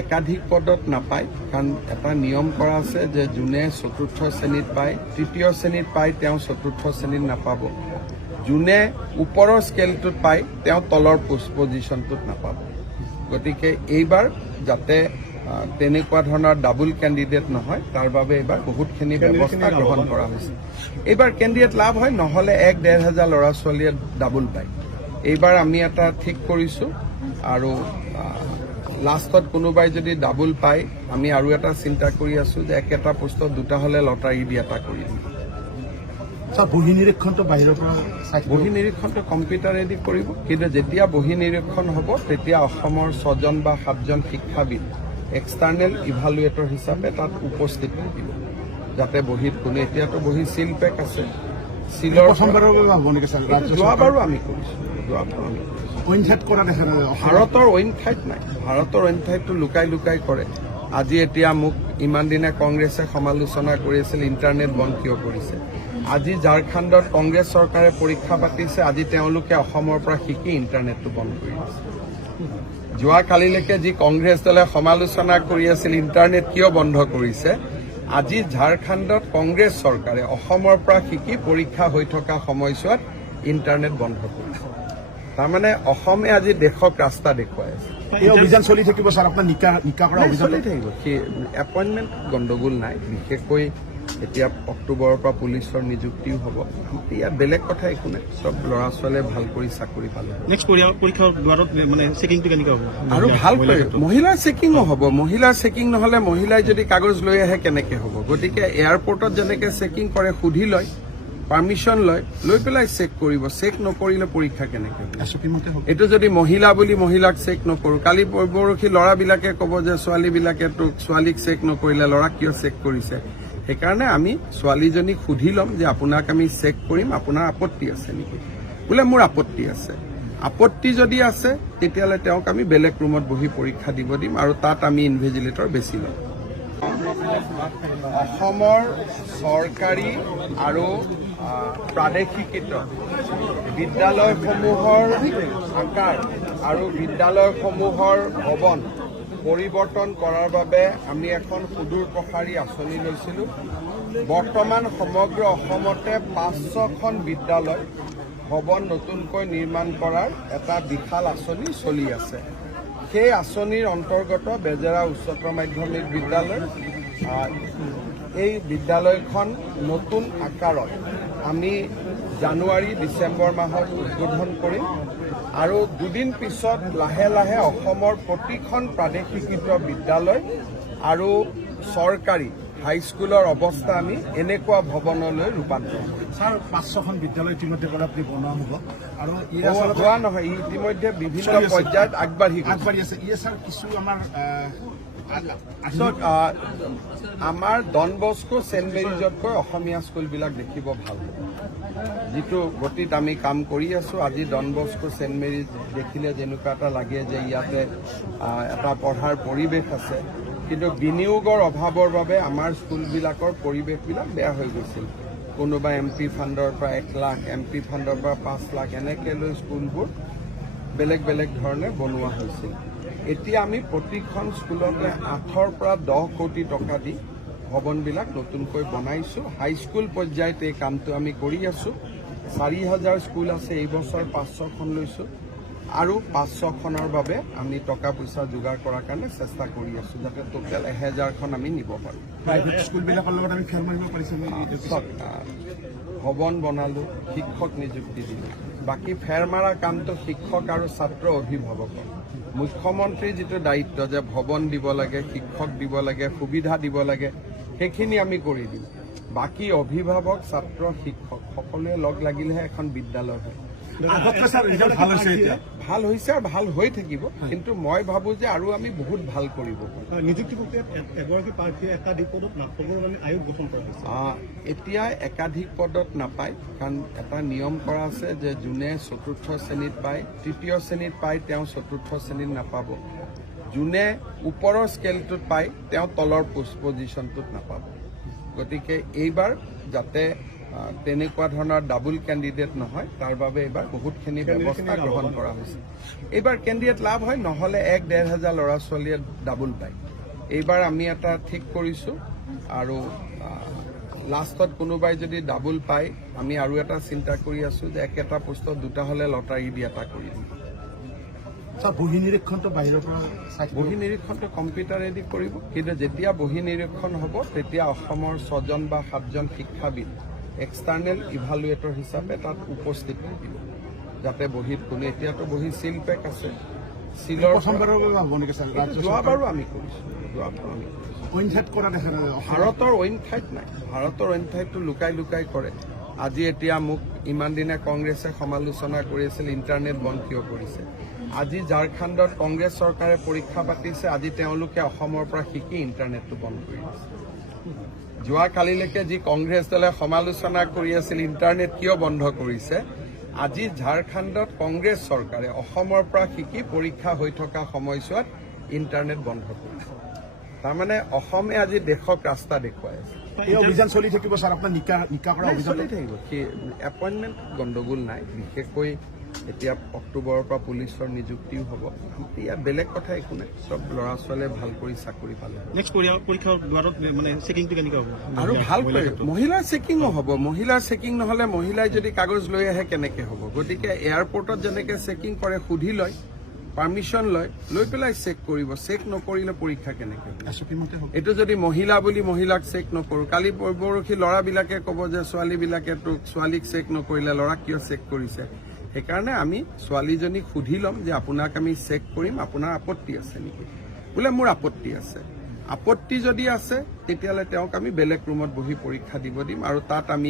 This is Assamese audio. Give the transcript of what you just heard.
একাধিক পদত নাপায় কাৰণ এটা নিয়ম কৰা আছে যে যোনে চতুৰ্থ শ্ৰেণীত পায় তৃতীয় শ্ৰেণীত পায় তেওঁ চতুৰ্থ শ্ৰেণীত নাপাব যোনে ওপৰৰ স্কেলটোত পায় তেওঁ তলৰ পজিশ্যনটোত নাপাব গতিকে এইবাৰ যাতে তেনেকুৱা ধৰণৰ ডাবল কেণ্ডিডেট নহয় তাৰ বাবে এইবাৰ বহুতখিনি ব্যৱস্থা গ্ৰহণ কৰা হৈছে এইবাৰ কেণ্ডিডেট লাভ হয় নহ'লে 1-1.5 হাজাৰ ল'ৰা ছোৱালীয়ে ডাবল পায় এইবাৰ আমি এটা ঠিক কৰিছোঁ আৰু লাষ্টত কোনোবাই যদি ডাবল পায় আমি আৰু এটা চিন্তা কৰি আছোঁ যে একেটা পোষ্টত দুটা হ'লে লটাৰী দি এটা কৰি দিম বহি নিৰীক্ষণটো বাহিৰৰ পৰা বহি নিৰীক্ষণটো কম্পিউটাৰেদি কৰিব কিন্তু যেতিয়া বহি নিৰীক্ষণ হ'ব তেতিয়া অসমৰ 6জন বা 7জন শিক্ষাবিদ এক্সটাৰ্নেল ইভালুৱেটৰ হিচাপে তাত উপস্থিত থাকিব যাতে বহীত কোনো এতিয়াতো বহি সিল পেক আছে সিলৰ যোৱাবাৰো আমি কৰিছোঁ অইন ঠাইত কৰা দেখা নাই ভাৰতৰ অইন ঠাইত নাই ভাৰতৰ অইন ঠাইতটো লুকাই লুকাই কৰে আজি এতিয়া মোক ইমান দিনে কংগ্ৰেছে সমালোচনা কৰি আছিল ইণ্টাৰনেট বন্ধ কিয় কৰিছে আজি ঝাৰখণ্ডত কংগ্ৰেছ চৰকাৰে পৰীক্ষা পাতিছে আজি তেওঁলোকে অসমৰ পৰা শিকি ইণ্টাৰনেটটো বন্ধ কৰি দিছে যোৱাকালিলৈকে যি কংগ্ৰেছ দলে সমালোচনা কৰি আছিল ইণ্টাৰনেট কিয় বন্ধ কৰিছে আজি ঝাৰখণ্ডত কংগ্ৰেছ চৰকাৰে অসমৰ পৰা শিকি পৰীক্ষা হৈ থকা সময়ছোৱাত ইণ্টাৰনেট বন্ধ কৰিছে তাৰমানে অসমে আজি দেশক ৰাস্তা দেখুৱাই আছে এই অভিযান চলি থাকিব ছাৰ আপোনাৰ নিকা কৰা অভিযান চলি থাকিব এপইণ্টমেণ্ট গণ্ডগোল নাই বিশেষকৈ এতিয়া অক্টোবৰৰ পৰা পুলিচৰ নিযুক্তিও হ'ব ইয়াত বেলেগ কথা একো নাই চব ল'ৰা ছোৱালীয়ে ভাল কৰি চাকৰি পালে আৰু ভাল কৰি মহিলাৰ চেকিঙো হ'ব মহিলাৰ চেকিং নহ'লে মহিলাই যদি কাগজ লৈ আহে কেনেকে হ'ব গতিকে এয়াৰপৰ্টত যেনেকে চেকিং কৰে সুধি লয় পাৰ্মিশ্যন লৈ পেলাই চেক কৰিব চেক নকৰিলে পৰীক্ষা কেনেকে এইটো যদি মহিলা বুলি মহিলাক চেক নকৰোঁ কালি পৰহি ল'ৰাবিলাকে ক'ব যে ছোৱালীবিলাকে তোক ছোৱালীক চেক নকৰিলে ল'ৰাক কিয় চেক কৰিছে সেইকাৰণে আমি ছোৱালীজনীক সুধি ল'ম যে আপোনাক আমি চেক কৰিম আপোনাৰ আপত্তি আছে নেকি বোলে মোৰ আপত্তি আছে আপত্তি যদি আছে তেতিয়াহ'লে তেওঁক আমি বেলেগ ৰুমত বহি পৰীক্ষা দিব দিম আৰু তাত আমি ইনভিজিলেটৰ বেছি ল'ম অসমৰ চৰকাৰী আৰু প্ৰাদেশিকৃত বিদ্যালয়সমূহৰ আকাৰ আৰু বিদ্যালয়সমূহৰ ভৱন পৰিৱৰ্তন কৰাৰ বাবে আমি এখন সুদূৰ প্ৰসাৰী আঁচনি লৈছিলোঁ বৰ্তমান সমগ্ৰ অসমতে 500খন বিদ্যালয় ভৱন নতুনকৈ নিৰ্মাণ কৰাৰ এটা বিশাল আঁচনি চলি আছে সেই আঁচনিৰ অন্তৰ্গত বেজেৰা উচ্চতৰ মাধ্যমিক বিদ্যালয় এই বিদ্যালয়খন নতুন আকাৰত আমি জানুৱাৰী ডিচেম্বৰ মাহত উদ্বোধন কৰিম আৰু দুদিন পিছত লাহে লাহে অসমৰ প্ৰতিখন প্ৰাদেশিকৃত বিদ্যালয় আৰু চৰকাৰী হাইস্কুলৰ অৱস্থা আমি এনেকুৱা ভৱনলৈ ৰূপান্তৰ কৰিম ছাৰ 500খন বিদ্যালয় ইতিমধ্যে আপুনি বনোৱা হ'ব আৰু হোৱা নহয় ইতিমধ্যে বিভিন্ন পৰ্যায়ত আগবাঢ়ি আছে ছাৰ কিছু আমাৰ ডন বস্কো ছেইণ্ট মেৰিজতকৈ অসমীয়া স্কুলবিলাক দেখিব ভাল যিটো গতিত আমি কাম কৰি আছোঁ আজি ডন বস্কো ছেইণ্ট মেৰিজ দেখিলে যেনেকুৱা এটা লাগে যে ইয়াতে এটা পঢ়াৰ পৰিৱেশ আছে কিন্তু বিনিয়োগৰ অভাৱৰ বাবে আমাৰ স্কুলবিলাকৰ পৰিৱেশবিলাক বেয়া হৈ গৈছিল কোনোবা MP ফাণ্ডৰ পৰা 1 লাখ MP ফাণ্ডৰ পৰা 5 লাখ এনেকৈ লৈ স্কুলবোৰ বেলেগ বেলেগ ধৰণে বনোৱা হৈছিল এতিয়া আমি প্ৰতিখন স্কুলতে 8ৰ পৰা 10 কোটি টকা দি ভৱনবিলাক নতুনকৈ বনাইছোঁ হাইস্কুল পৰ্যায়ত এই কামটো আমি কৰি আছোঁ 4,000 স্কুল আছে এই বছৰ 500খন লৈছোঁ আৰু 500খনৰ বাবে আমি টকা পইচা যোগাৰ কৰাৰ কাৰণে চেষ্টা কৰি আছোঁ যাতে টোটেল 1000খন আমি নিব পাৰোঁ প্ৰাইভেট স্কুলবিলাকৰ লগত আমি ফেৰ মাৰিব পাৰিছোঁ ভৱন বনালোঁ শিক্ষক নিযুক্তি দিলোঁ বাকী ফেৰ মাৰা কামটো শিক্ষক আৰু ছাত্ৰ অভিভাৱকৰ মুখ্যমন্ত্ৰীৰ যিটো দায়িত্ব যে ভৱন দিব লাগে শিক্ষক দিব লাগে সুবিধা দিব লাগে সেইখিনি আমি কৰি দিম বাকী অভিভাৱক ছাত্ৰ শিক্ষক সকলোৱে লগ লাগিলেহে এখন বিদ্যালয় হয় ভাল হৈছে আৰু ভাল হৈ থাকিব কিন্তু মই ভাবোঁ যে আৰু আমি বহুত ভাল কৰিব পাৰিম নিযুক্তি প্ৰক্ৰিয়াত এগৰাকী প্ৰাৰ্থীয়ে একাধিক পদত নাপাবৰ বাবে আয়োগ গঠন কৰা হৈছে এতিয়া একাধিক পদত নাপায় কাৰণ এটা নিয়ম কৰা আছে যে যোনে চতুৰ্থ শ্ৰেণীত পায় তৃতীয় শ্ৰেণীত পায় তেওঁ চতুৰ্থ শ্ৰেণীত নাপাব যোনে ওপৰৰ স্কেলটোত পায় তেওঁ তলৰ পজিশ্যনটোত নাপাব গতিকে এইবাৰ যাতে তেনেকুৱা ধৰণৰ ডাবুল কেণ্ডিডেট নহয়, তাৰ বাবে এইবাৰ বহুতখিনি ব্যৱস্থা গ্ৰহণ কৰা হৈছে। এইবাৰ কেণ্ডিডেট লাভ হয়, নহ'লে 1-1.5 হাজাৰ ল'ৰা ছোৱালীয়ে ডাবুল পায়। এইবাৰ আমি এটা ঠিক কৰিছোঁ আৰু লাষ্টত কোনোবাই যদি ডাবুল পায়, আমি আৰু এটা চিন্তা কৰি আছোঁ যে একেটা পোষ্টত দুটা হ'লে লটাৰী দি এটা কৰি দিম। বহি নিৰীক্ষণটো বাহিৰৰ পৰা বহি নিৰীক্ষণটো কম্পিউটাৰেদি কৰিব, কিন্তু যেতিয়া বহি নিৰীক্ষণ হ'ব তেতিয়া অসমৰ 6জন বা 7জন শিক্ষাবিদ এক্সটাৰ্নেল ইভালুৱেটৰ হিচাপে তাত উপস্থিত থাকিব, যাতে বহীত কোনো এতিয়াতো বহি চিল পেক আছে, চিলৰ যোৱাবাৰো আমি কৰিছোঁ। ভাৰতৰ অইন ঠাইত নাই, ভাৰতৰ অইন ঠাইতটো লুকাই লুকাই কৰে। আজি এতিয়া মোক ইমান দিনে কংগ্ৰেছে সমালোচনা কৰি আছিল ইণ্টাৰনেট বন্ধ কিয় কৰিছে। আজি ঝাৰখণ্ডত কংগ্ৰেছ চৰকাৰে পৰীক্ষা পাতিছে, আজি তেওঁলোকে অসমৰ পৰা শিকি ইণ্টাৰনেটটো বন্ধ কৰি দিছে। যোৱাকালিলৈকে যি কংগ্ৰেছ দলে সমালোচনা কৰি আছিল ইণ্টাৰনেট কিয় বন্ধ কৰিছে, আজি ঝাৰখণ্ডত কংগ্ৰেছ চৰকাৰে অসমৰ পৰা শিকি পৰীক্ষা হৈ থকা সময়ছোৱাত ইণ্টাৰনেট বন্ধ কৰিছে। তাৰমানে অসমে আজি দেশক ৰাস্তা দেখুৱাই আছে। এই অভিযান চলি থাকিব ছাৰ, আপোনাৰ নিকা কৰা অভিযান চলি থাকিব। এপইণ্টমেণ্ট গণ্ডগোল নাই, বিশেষকৈ এতিয়া অক্টোবৰৰ পৰা পুলিচৰ নিযুক্তিও হ'ব। ইয়াত বেলেগ কথা একো নাই, চব ল'ৰা ছোৱালীয়ে ভাল কৰি চাকৰি পালে আৰু ভাল কৰি মহিলাৰ চেকিঙো হ'ব। মহিলাৰ চেকিং নহ'লে মহিলাই যদি কাগজ লৈ আহে কেনেকে হ'ব। গতিকে এয়াৰপৰ্টত যেনেকে চেকিং কৰে, সুধি লয়, পাৰ্মিশ্যন লয়, লৈ পেলাই চেক কৰিব। চেক নকৰিলে পৰীক্ষা কেনেকে হ'ব। এইটো যদি মহিলা বুলি মহিলাক চেক নকৰোঁ, কালি পৰহি ল'ৰাবিলাকে ক'ব যে ছোৱালীবিলাকে তোক ছোৱালীক চেক নকৰিলে, ল'ৰাক কিয় চেক কৰিছে। সেইকাৰণে আমি ছোৱালীজনীক সুধি ল'ম যে আপোনাক আমি চেক কৰিম, আপোনাৰ আপত্তি আছে নেকি। বোলে মোৰ আপত্তি আছে, আপত্তি যদি আছে তেতিয়াহ'লে তেওঁক আমি বেলেগ ৰুমত বহি পৰীক্ষা দিব দিম আৰু তাত আমি